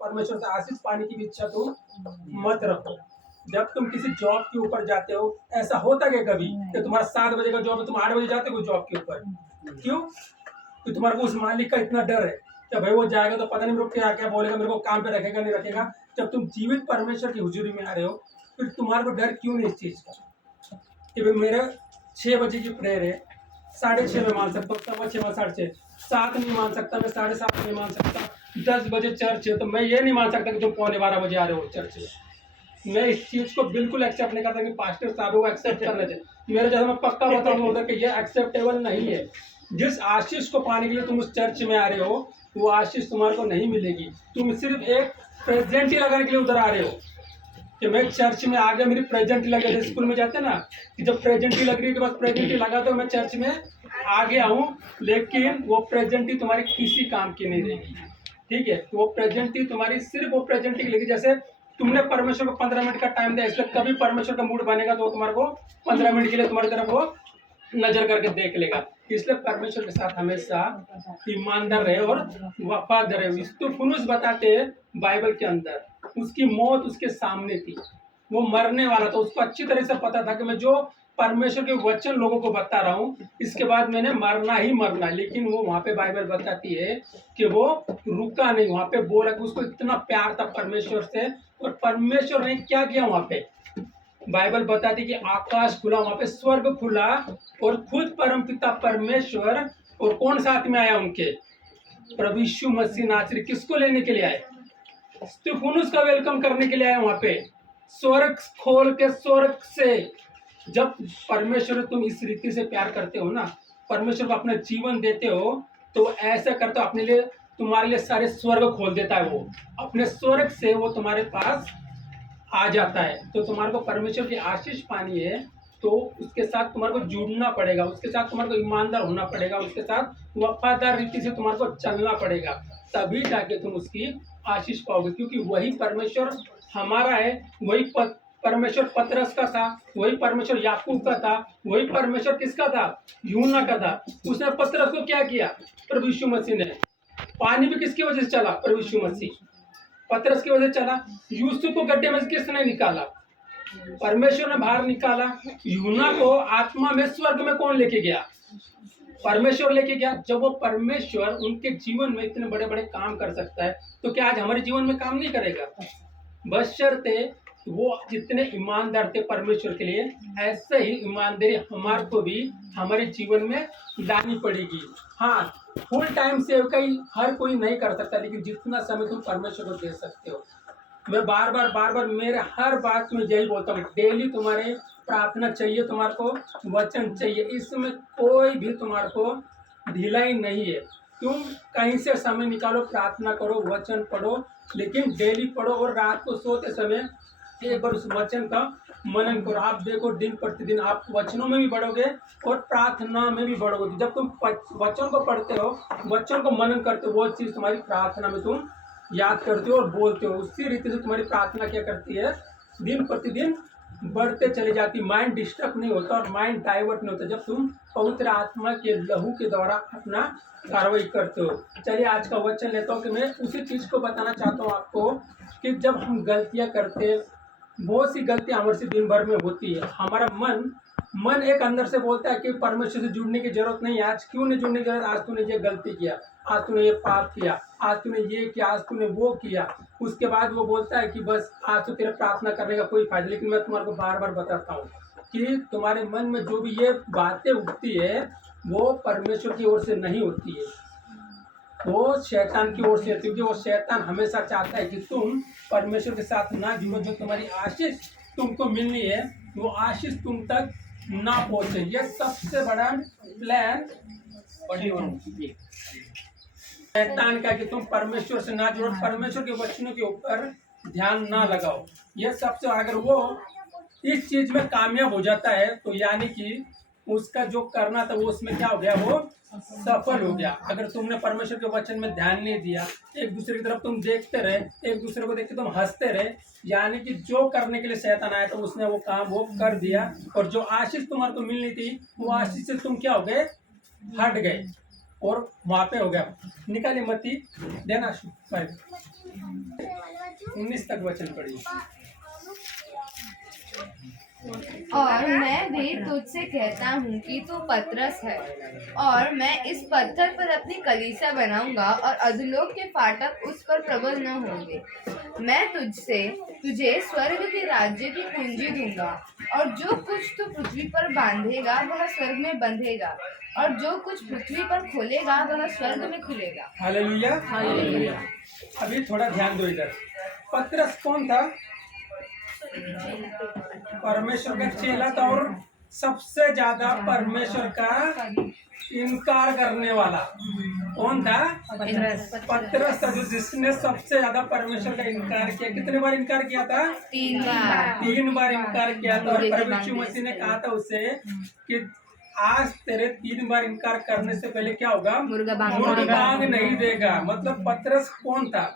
परमेश्वर से आशीष पाने की भी इच्छा तुम मत रखो। जब तुम किसी जॉब के ऊपर जाते हो, ऐसा होता है कभी कि तुम्हारा 7 बजे का जॉब है, तुम 8 बजे जाते हो जॉब के ऊपर? क्यों? कि तुम्हारे को उस मालिक का इतना डर है कि भाई वो जाएगा तो पता नहीं मेरे को क्या क्या बोलेगा, मेरे को काम पे रखेगा नहीं रखेगा। जब तुम जीवित परमेश्वर की हुजूरी में आ रहे हो, फिर तुम्हारे को डर क्यों नहीं इस चीज का कि भाई मेरे 6 बजे की प्रेयर है, 6:30 में मान सकता हूँ, 6:15 6:30 7 नहीं मान सकता, मैं 7:30 नहीं मान सकता, 10 बजे चर्च है तो मैं ये नहीं मान सकता कि तुम 11:15 बजे आ रहे हो चर्च में। मैं इस चीज को बिल्कुल एक्सेप्ट नहीं करता कि पास्टर साहब वो एक्सेप्ट करने थे। मेरे जैसा मैं पक्का बताऊंगा उधर कि ये एक्सेप्टेबल नहीं है। जिस आशीष को पाने के लिए तुम उस चर्च में आ रहे हो, वो आशीष तुम्हारे को नहीं मिलेगी। तुम सिर्फ एक प्रेजेंट ही लगाने के लिए उधर आ रहे हो कि मैं चर्च में आ गया, मेरी प्रेजेंट लग गई। स्कूल में जाते ना कि जब प्रेजेंट ही लग रही है कि बस प्रेजेंट ही लगा तो मैं चर्च में आ गया हूँ, लेकिन वो प्रेजेंट ही तुम्हारी किसी काम की नहीं रहेगी। ठीक है, तो वो प्रेजेंट ही तुम्हारी सिर्फ वो प्रेजेंट ही लगेगी। जैसे तुमने परमेश्वर को 15 मिनट का टाइम दिया, इसलिए कभी परमेश्वर का मूड बनेगा तो तुम्हारे को 15 मिनट के लिए तुम्हारी तरफ वो नजर करके देख लेगा। इसलिए परमेश्वर के साथ हमेशा ईमानदार रहे और वफादार रहे। स्तुफनुस बताते हैं बाइबल के अंदर, उसकी मौत उसके सामने थी, वो मरने वाला था, उसको अच्छी तरह से पता था कि मैं जो परमेश्वर के वचन लोगों को बता रहा हूँ इसके बाद मैंने मरना ही मरना है। लेकिन वो वहां पे बाइबल बताती है कि वो रुका नहीं, वहां पे बोला कि उसको इतना प्यार था परमेश्वर से, और परमेश्वर ने क्या किया वहां पे, बाइबल बताती कि आकाश खुला, वहां पे स्वर्ग खुला, और खुद परमपिता परमेश्वर और कौन साथ में आया उनके, प्रभु यीशु मसीह नासरी। किसको लेने के लिए आए? स्तिफनुस का वेलकम करने के लिए आए वहां पे, स्वर्ग खोल के। स्वर्ग से जब परमेश्वर तुम इस रीति से प्यार करते हो ना, परमेश्वर को अपना जीवन देते हो, तो ऐसा करते हो अपने लिए, तुम्हारे लिए सारे स्वर्ग खोल देता है। वो अपने स्वर्ग से वो तुम्हारे पास आ जाता है। तो तुम्हारे को परमेश्वर की आशीष पानी है तो उसके साथ तुम्हारे को जुड़ना पड़ेगा, उसके साथ तुम्हारे को ईमानदार होना पड़ेगा, उसके साथ वफादार रीति से तुम्हारे को चलना पड़ेगा, तभी जाके तुम उसकी आशीष पाओगे। क्योंकि वही परमेश्वर हमारा है, वही परमेश्वर पतरस का था, वही परमेश्वर याकूब का था, वही परमेश्वर किसका था? यूहन्ना का था। उसने पतरस को क्या किया? प्रभु यीशु मसीह ने। पानी भी किसकी वजह से चला? प्रभु यीशु मसीह। पतरस की वजह से चला। यूसुफ को गड्ढे में किसने निकाला? परमेश्वर ने बाहर निकाला। यूहन्ना को आत्मा में स्वर्ग में कौन लेके गया? परमेश्वर लेके गया। जब वो परमेश्वर उनके जीवन में इतने बड़े बड़े काम कर सकता है, तो क्या आज हमारे जीवन में काम नहीं करेगा? बशर्ते वो जितने ईमानदार थे परमेश्वर के लिए, ऐसे ही ईमानदारी हमारे को भी हमारे जीवन में लानी पड़ेगी। हाँ, फुल टाइम सेवकाई हर कोई नहीं कर सकता, लेकिन जितना समय तुम परमेश्वर को दे सकते हो। मैं बार बार मेरे हर बात में यही बोलता हूँ, डेली तुम्हारे प्रार्थना चाहिए, तुम्हारे को वचन चाहिए। इसमें कोई भी तुम्हारे को ढिलाई नहीं है। तुम कहीं से समय निकालो, प्रार्थना करो, वचन पढ़ो, लेकिन डेली पढ़ो, और रात को सोते समय एक बार उस वचन का मनन करो। आप देखो दिन प्रतिदिन आप वचनों में भी बढ़ोगे और प्रार्थना में भी बढ़ोगे। जब तुम वचन को पढ़ते हो, वचन को मनन करते हो, वो चीज़ तुम्हारी प्रार्थना में तुम याद करते हो और बोलते हो। उसी रीति से तुम्हारी प्रार्थना क्या करती है? दिन प्रतिदिन बढ़ते चले जाती। माइंड डिस्टर्ब नहीं होता और माइंड डाइवर्ट नहीं होता जब तुम पवित्र आत्मा के लहू के द्वारा अपना कार्रवाई करते हो। चलिए आज का वचन लेता हूँ कि मैं उसी चीज़ को बताना चाहता हूँ आपको कि जब हम गलतियाँ करते, बहुत सी गलतियाँ हमारे से दिन भर में होती है। हमारा मन एक अंदर से बोलता है कि परमेश्वर से जुड़ने की जरूरत नहीं है। आज क्यों नहीं जुड़ने की जरूरत? आज तूने ये गलती किया, आज तूने ये पाप किया, आज तूने ये किया, आज तूने वो किया। उसके बाद वो बोलता है कि बस आज तो तेरे प्रार्थना करने का कोई फायदा। लेकिन मैं तुम्हारे को बार बार बताता हूँ कि तुम्हारे मन में जो भी ये बातें उठती है वो परमेश्वर की ओर से नहीं होती है, वो शैतान की ओर से है। क्योंकि वो शैतान हमेशा चाहता है कि तुम परमेश्वर के साथ ना जुड़ो। जो तुम्हारी आशीष तुमको मिलनी है वो आशीष तुम तक ना पहुंचे। ये सबसे बड़ा प्लान शैतान का कि तुम परमेश्वर से ना जुड़ो, परमेश्वर के वचनों के ऊपर ध्यान ना लगाओ। ये सबसे, अगर वो इस चीज में कामयाब हो जाता है तो यानी कि उसका जो करना था वो उसमें क्या हो गया? वो सफल हो गया। अगर तुमने परमेश्वर के वचन में ध्यान नहीं दिया, एक दूसरे की तरफ तुम देखते रहे, एक दूसरे को देख के तुम हंसते रहे, यानी कि जो करने के लिए शैतान आया तो उसने वो काम वो कर दिया, और जो आशीष तुम्हारे को मिलनी थी वो आशीष से तुम क्या हो गए? हट गए, और वहां पे हो गया। निकालिए मत्ती देना। 19 तक वचन पढ़िए। और मैं भी तुझसे कहता हूँ कि तू पतरस है, और मैं इस पत्थर पर अपनी कलीसिया बनाऊंगा, और अधोलोक के फाटक उस पर प्रबल न होंगे। मैं तुझे स्वर्ग के राज्य की कुंजी दूंगा, और जो कुछ तू पृथ्वी पर बांधेगा वह स्वर्ग में बंधेगा, और जो कुछ पृथ्वी पर खोलेगा वह स्वर्ग में खुलेगा। हालेलुया। हालेलुया। अभी थोड़ा ध्यान दो इधर। पतरस कौन था? परमेश्वर का चेला था, और सबसे ज्यादा परमेश्वर का इनकार करने वाला कौन था? पतरस था, जो जिसने सबसे ज्यादा परमेश्वर का इनकार किया। कितने बार इनकार किया था? 3 बार। 3 बार इनकार किया था। और प्रभु यीशु मसीह ने कहा था उसे कि आज तेरे 3 बार इनकार करने से पहले क्या होगा? मुर्गा बांग नहीं देगा। मतलब पतरस कौन था?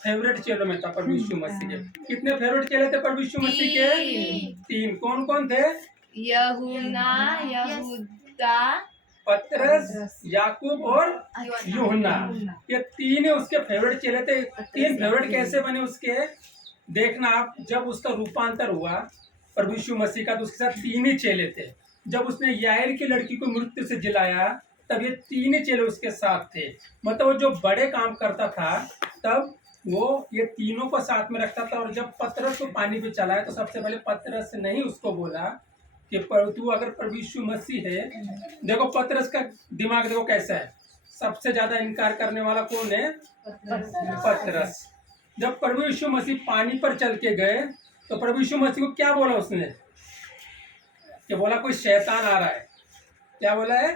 फेवरेट चेलों में था प्रभु यीशु मसीह के। कितने फेवरेट चेले थे प्रभु यीशु मसीह के? 3। कौन कौन थे? यहूदा, पतरस, याकूब और यूहन्ना। ये 3 उसके फेवरेट चेले थे। 3 फेवरेट कैसे बने उसके? देखना आप, जब उसका रूपांतर हुआ प्रभु यीशु मसीह का, तो उसके साथ 3 ही चेले थे। जब उसने याईर की लड़की को मृत्यु से जिलाया, तब ये 3 ही चेले उसके साथ थे। मतलब वो जो बड़े काम करता था, तब वो ये तीनों को साथ में रखता था। और जब पतरस को पानी पे चलाया, तो सबसे पहले पतरस ने ही उसको बोला कि तू अगर प्रभु यीशु मसीह है। देखो पतरस का दिमाग देखो कैसा है। सबसे ज्यादा इनकार करने वाला कौन है? पतरस। जब प्रभु यीशु मसीह पानी पर चल के गए, तो प्रभु यीशु मसीह को क्या बोला उसने? कि बोला कोई शैतान आ रहा है। क्या बोला है?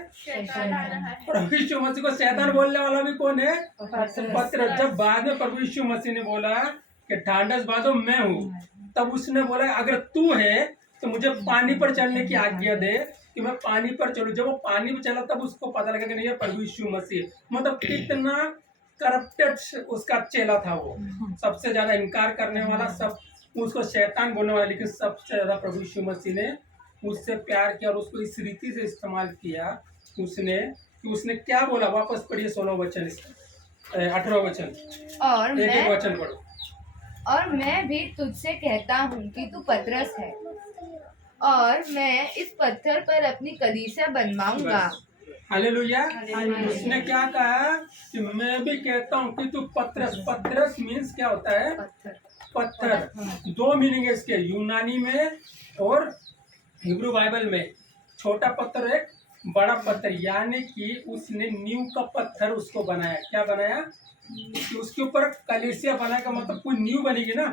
प्रभु यीशु मसीह को शैतान बोलने वाला भी कौन है? पतरस। जब बाद में प्रभु यीशु मसीह ने बोला कि ढांढस बांधो मैं हूँ, तब उसने बोला अगर तू है तो मुझे पानी पर चलने की आज्ञा दे कि मैं पानी पर चलूं। जब वो पानी पर चला, तब उसको पता लगा कि नहीं, प्रभु यीशु मसीह। मतलब कितना करप्टेड उसका चेला था वो। सबसे ज्यादा इनकार करने वाला, सब उसको शैतान बोलने वाला, लेकिन सबसे ज्यादा प्रभु यीशु मसीह ने उससे प्यार किया और उसको इस रीति से इस्तेमाल किया उसने क्या बोला? वापस पढ़िए 16 वचन, 18 वचन, और एक वचन पढ़ो। और मैं भी तुझसे कहता हूँ कि तू पतरस है, और मैं इस पत्थर पर अपनी कलीसिया बनवाऊंगा। हालेलुया। उसने क्या कहा? कि मैं भी कहता हूँ कि तू पतरस। पतरस मीन्स क्या होता है? पत्थर। 2 मीनिंग है इसके, यूनानी में और हिब्रू बाइबल में। छोटा पत्थर, एक बड़ा पत्थर। यानी कि उसने नींव का पत्थर उसको बनाया। क्या बनाया? कि उसके ऊपर कलीसिया बनाया का मतलब कोई नींव बनेगी ना,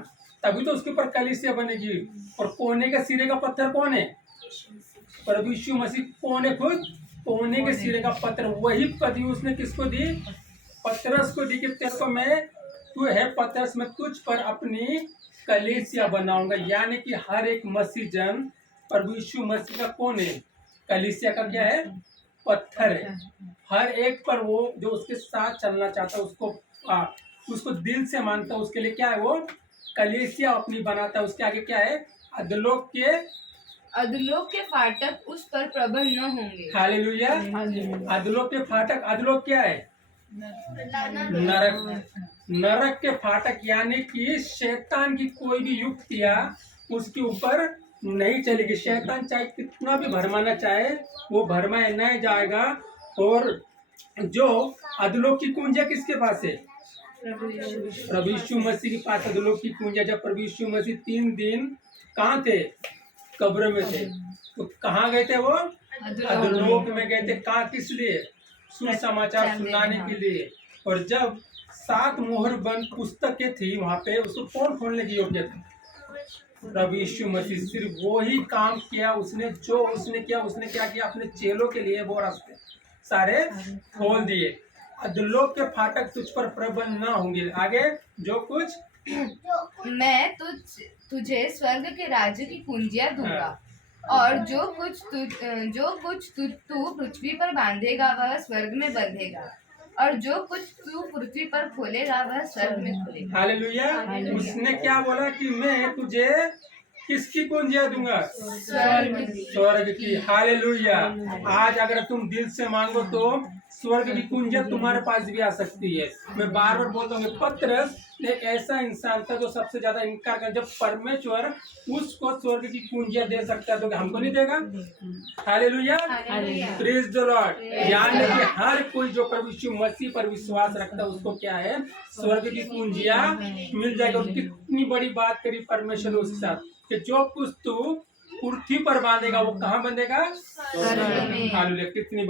तभी तो उसके ऊपर कलीसिया बनेगी। और कोने के सिरे का पत्थर कौन है? प्रभु यीशु मसीह। कौन है? खुद कोने के सिरे का पत्थर। वही पदवी उसने किसको दी? पतरस को दी कि तेरे को मैं, तू है पतरस, मैं तुझ पर अपनी कलीसिया बनाऊंगा। यानी कि हर एक मसीह जन प्रभु यीशु मसीह का कौन है? कलीसिया का क्या है? पत्थर है। हर एक पर वो जो उसके साथ चलना चाहता है, उसको दिल से मानता है, उसके लिए क्या है? वो कलीसिया अपनी बनाता है। उसके आगे क्या है? अधोलोक के फाटक उस पर प्रबल न होंगे। हालेलुया। अधोलोक के फाटक। अधोलोक क्या है? नरक। नरक के फाटक। यानी कि शैतान की कोई भी युक्तियां उसके ऊपर नहीं चलेगी। शैतान चाहे कितना भी भरमाना चाहे, वो भरमाया नहीं जाएगा। और जो अधोलोक की कुंजिया किसके पास है? प्रभु यीशु मसीह के पास अधोलोक की कुंजिया। जब प्रभु यीशु मसीह 3 दिन कहाँ थे? कब्र में थे। तो कहाँ गए थे वो? अधोलोक में गए थे। कहाँ? किस लिए? सुसमाचार सुनाने के लिए। और जब 7 मोहर बंद पुस्तकें थी वहां पे, उसको कौन खोलने की योग्य था? प्रभु यीशु मसीह। सिर्फ वो ही काम किया उसने। जो उसने किया, उसने क्या किया? अपने चेलों के लिए वो रास्ते सारे खोल दिए। अधोलोक के फाटक तुझ पर प्रबल न होंगे। आगे जो कुछ मैं तुझे स्वर्ग के राज्य की कुंजियां दूंगा, और जो कुछ तू पृथ्वी पर बांधेगा वह स्वर्ग में बंधेगा, और जो कुछ तू पृथ्वी पर खोलेगा वह स्वर्ग में खुलेगा। हालेलुया। उसने क्या बोला? कि मैं तुझे किसकी कुंजियां दूंगा? स्वर्ग की। हालेलुया। आज अगर तुम दिल से मांगो तो स्वर्ग की कुंजिया तुम्हारे पास भी आ सकती है। मैं बार बार बोलता हूँ, पतरस एक ऐसा इंसान था जो सबसे ज्यादा इनकार कर, जब परमेश्वर उसको स्वर्ग की कुंजिया दे सकता है तो हमको नहीं देगा? Hallelujah, praise the Lord. यानी कि हर कोई जो प्रभु यीशु मसीह पर विश्वास रखता है उसको क्या है, स्वर्ग की कुंजिया मिल जाएगी। और कितनी बड़ी बात करी परमेश्वर ने उसके साथ कि जो कुछ तू पृथ्वी पर बांधेगा वो कहाँ बंधेगा? हालेलुया, कितनी